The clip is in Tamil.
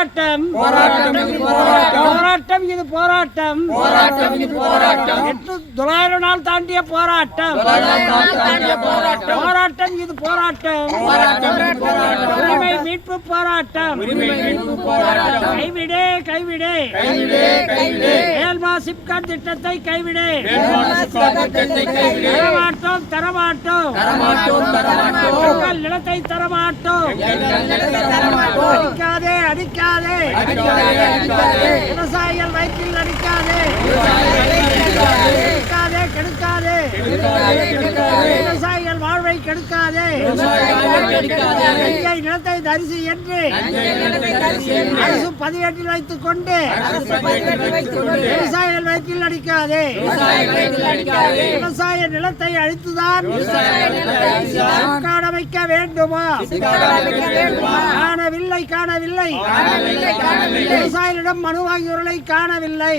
போராட்டம் போராட்டம் இது போராட்டம் 900 நாள் தாண்டிய போராட்டம் போராட்டம் இது போராட்டம் உரிமை மீட்பு போராட்டம் கைவிடே கைவிடே வேல்மா சிப்காட் திட்டத்தை கைவிடே தரமாட்டோம் தரமாட்டோம் எங்கள் நிலத்தை தரமாட்டோம் அடிக்காதே அடிக்காதே விவசாயிகள் வயிற்றில் அடிக்காதே கெடுக்காதே விவசாயிகள் வாழ்வை கெடுக்காதே நிலத்தை தரிசி என்று அரசு பதிவேட்டில் வைத்துக் கொண்டு விவசாயிகள் வயிற்றில் அடிக்காதே விவசாய நிலத்தை அழித்துதான் காணமைக்க வேண்டுமா காணவில்லை காணவில்லை விவசாயிகளிடம் மனு வாங்கியவர்களை காணவில்லை